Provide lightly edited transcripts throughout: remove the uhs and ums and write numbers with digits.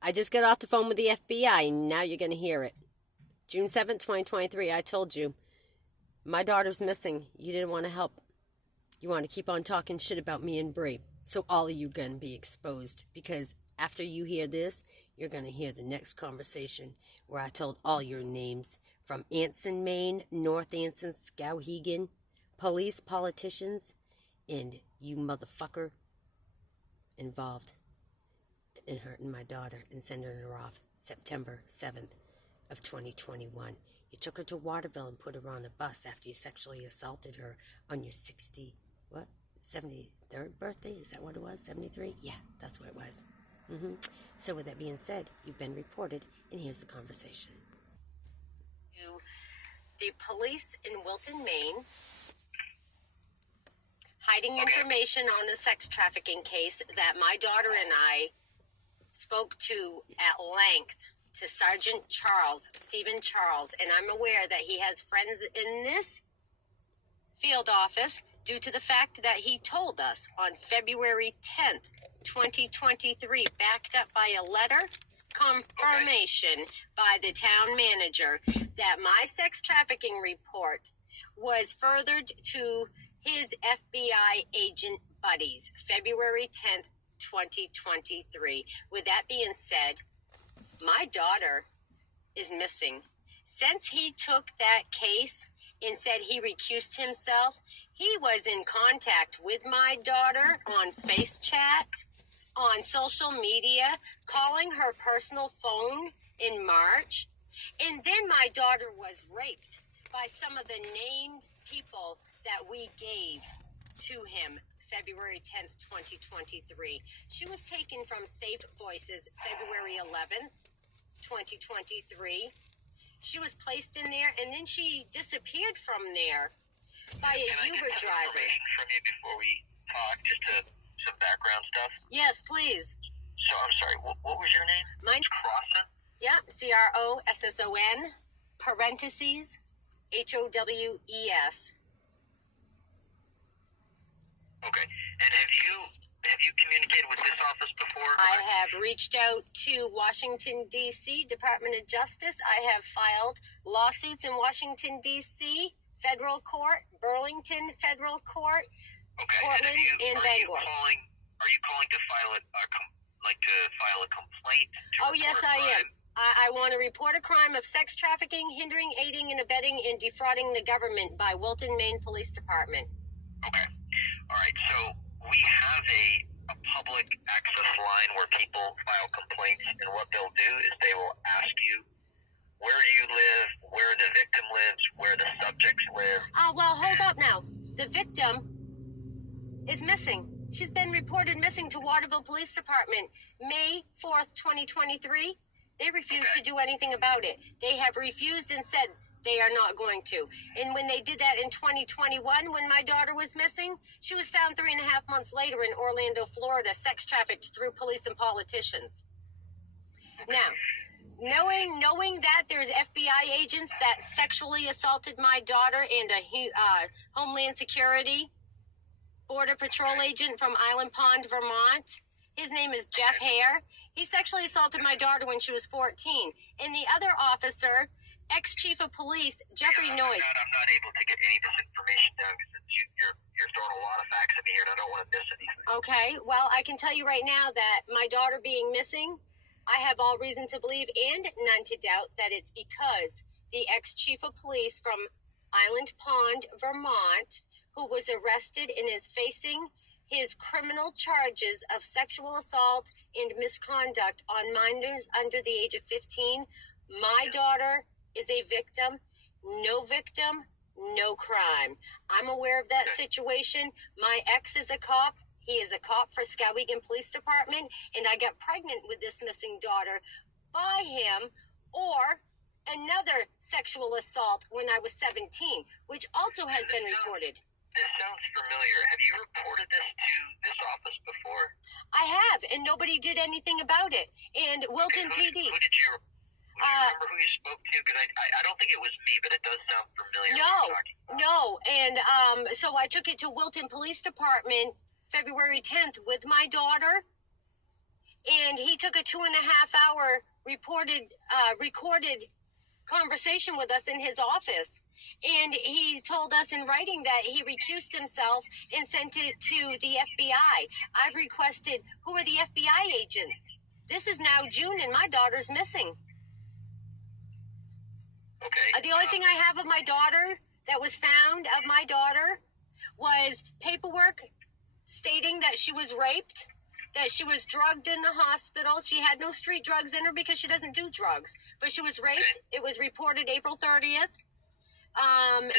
I just got off the phone with the FBI. Now you're going to hear it. June 7th, 2023, I told you, my daughter's missing. You didn't want to help. You want to keep on talking shit about me and Bree. So all of you going to be exposed. Because after you hear this, you're going to hear the next conversation where I told all your names. From Anson, Maine, North Anson, Skowhegan, police, politicians, and you motherfucker involved in hurting my daughter and sending her off September 7th of 2021. You took her to Waterville and put her on a bus after you sexually assaulted her on your 73rd birthday? Is that what it was? 73? Yeah, that's what it was. So with that being said, you've been reported, and here's the conversation. The police in Wilton, Maine, hiding information on the sex trafficking case that my daughter and I spoke to at length to Sergeant Charles, Stephen Charles, and I'm aware that he has friends in this field office due to the fact that he told us on February 10th, 2023, backed up by a letter confirmation by the town manager, that my sex trafficking report was furthered to his FBI agent buddies, February 10th, 2023. With that being said, my daughter is missing. Since he took that case and said he recused himself, he was in contact with my daughter on FaceChat, on social media, calling her personal phone in March. And then my daughter was raped by some of the named people that we gave to him February 10th, 2023. She was taken from Safe Voices February 11th, 2023. She was placed in there, and then she disappeared from there by a Uber driver. Can I get some information from you before we talk, just to some background stuff? Yes, please. So, I'm sorry, what was your name? Mine. Crossan? Yeah, CROSSON, parentheses, HOWES. Okay. And have you communicated with this office before? I have reached out to Washington, D.C., Department of Justice. I have filed lawsuits in Washington, D.C., Federal Court, Burlington Federal Court, okay. Portland, and Bangor. Are you calling to file a complaint? Oh, yes, I am. I want to report a crime of sex trafficking, hindering, aiding, and abetting, and defrauding the government by Wilton, Maine Police Department. Okay. All right. So we have a public access line where people file complaints, and what they'll do is they will ask you where you live, where the victim lives, where the subjects live. Well, hold up now. The victim is missing. She's been reported missing to Waterville Police Department May 4th, 2023. They refused to do anything about it. They have refused and said they are not going to. And when they did that in 2021, when my daughter was missing, she was found 3.5 months later in Orlando, Florida, sex trafficked through police and politicians. Now, knowing that there's FBI agents that sexually assaulted my daughter and a Homeland Security Border Patrol agent from Island Pond, Vermont. His name is Jeff Hare. He sexually assaulted my daughter when she was 14. And the other officer, ex-chief of police, Jeffrey Noyes. I'm not able to get any of this information down because you're throwing a lot of facts at me here, and I don't want to miss anything. Okay, well, I can tell you right now that my daughter being missing, I have all reason to believe and none to doubt that it's because the ex-chief of police from Island Pond, Vermont, who was arrested and is facing his criminal charges of sexual assault and misconduct on minors under the age of 15. My daughter is a victim. No victim, no crime. I'm aware of that situation. My ex is a cop. He is a cop for Skowhegan Police Department, and I got pregnant with this missing daughter by him or another sexual assault when I was 17, which also has been reported. This sounds familiar. Have you reported this to this office before? I have, and nobody did anything about it. And Wilton PD. Who did you remember who you spoke to? Because I don't think it was me, but it does sound familiar. No. And so I took it to Wilton Police Department February 10th with my daughter. and he took a 2.5-hour recorded conversation with us in his office. And he told us in writing that he recused himself and sent it to the FBI. I've requested, who are the FBI agents? This is now June and my daughter's missing. Okay. The only thing I have of my daughter that was found of my daughter was paperwork stating that she was raped, that she was drugged in the hospital. She had no street drugs in her because she doesn't do drugs, but she was raped. Okay. It was reported April 30th.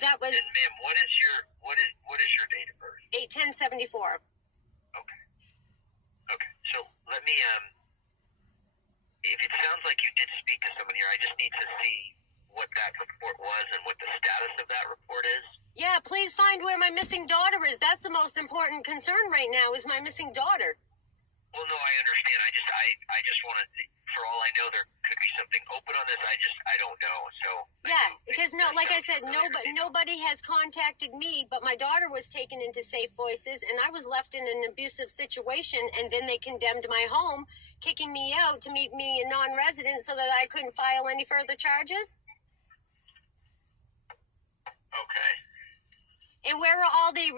That was. And ma'am, what is your date of birth? 8/10/74. Okay. So let me if it sounds like you did speak to someone here, I just need to see what that report was and what the status of that report is. Yeah, please find where my missing daughter is. That's the most important concern right now, is my missing daughter. Well, no, I understand. I just want to, for all I know, there could be something open on this. I don't know. So yeah, because like I said, nobody has contacted me, but my daughter was taken into Safe Voices, and I was left in an abusive situation, and then they condemned my home, kicking me out to make me a non-resident so that I couldn't file any further charges. Okay. And where are all the,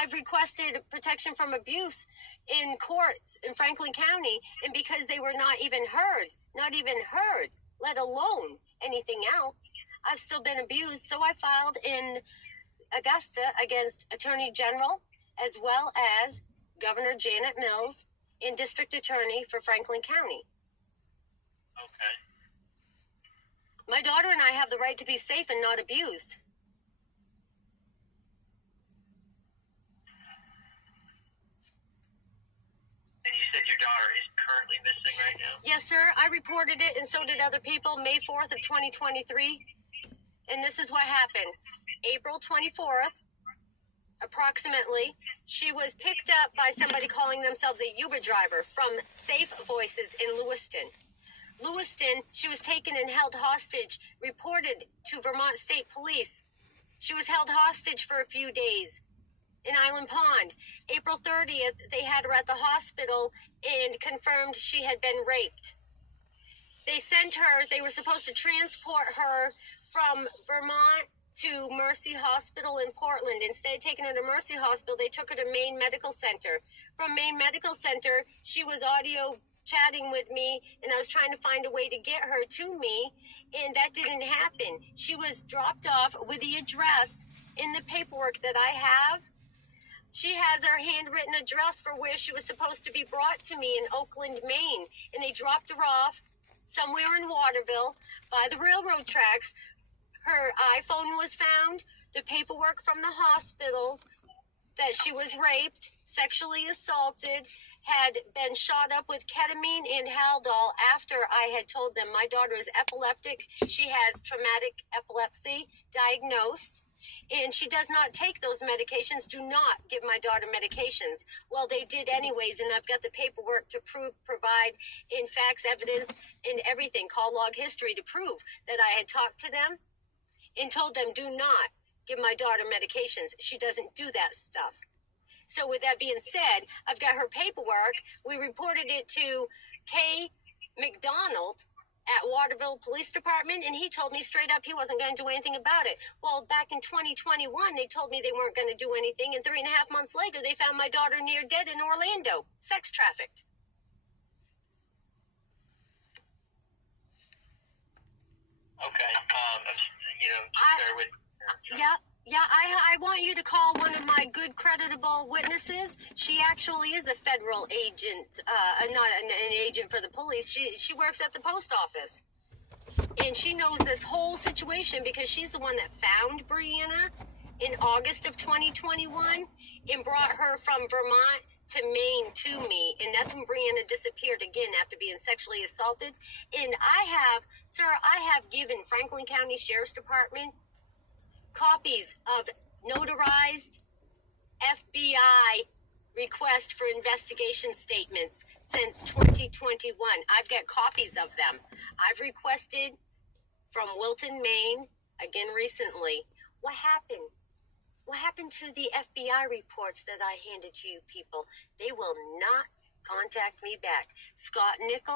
I've requested protection from abuse in courts in Franklin County, and because they were not even heard, let alone anything else, I've still been abused. So I filed in Augusta against Attorney General, as well as Governor Janet Mills, and District Attorney for Franklin County. Okay. My daughter and I have the right to be safe and not abused. Your daughter is currently missing right now? Yes, sir. I reported it, and so did other people, May 4th of 2023. And this is what happened. April 24th, approximately, she was picked up by somebody calling themselves a Uber driver from Safe Voices in Lewiston. She was taken and held hostage, reported to Vermont State Police. She was held hostage for a few days in Island Pond. April 30th, they had her at the hospital and confirmed she had been raped. They were supposed to transport her from Vermont to Mercy Hospital in Portland. Instead of taking her to Mercy Hospital, they took her to Maine Medical Center. From Maine Medical Center, she was audio chatting with me, and I was trying to find a way to get her to me, and that didn't happen. She was dropped off with the address in the paperwork that I have. She has her handwritten address for where she was supposed to be brought to me in Oakland, Maine. And they dropped her off somewhere in Waterville by the railroad tracks. Her iPhone was found. The paperwork from the hospitals that she was raped, sexually assaulted, had been shot up with ketamine and Haldol after I had told them my daughter is epileptic. She has traumatic epilepsy diagnosed. And she does not take those medications. Do not give my daughter medications. Well, they did anyways, and I've got the paperwork to provide in facts, evidence, and everything, call log history to prove that I had talked to them and told them, do not give my daughter medications. She doesn't do that stuff. So with that being said, I've got her paperwork. We reported it to Kay McDonald at Waterville Police Department, and he told me straight up he wasn't going to do anything about it. Well, back in 2021, they told me they weren't going to do anything, and 3.5 months later, they found my daughter near dead in Orlando, sex trafficked. Okay, bear with me. Yeah, I want you to call one of my good, creditable witnesses. She actually is a federal agent, not an agent for the police. She works at the post office. And she knows this whole situation because she's the one that found Brianna in August of 2021 and brought her from Vermont to Maine to me. And that's when Brianna disappeared again after being sexually assaulted. And I have given Franklin County Sheriff's Department copies of notarized FBI request for investigation statements since 2021. I've got copies of them. I've requested from Wilton, Maine, again recently. What happened? What happened to the FBI reports that I handed to you people? They will not contact me back. Scott Nichols.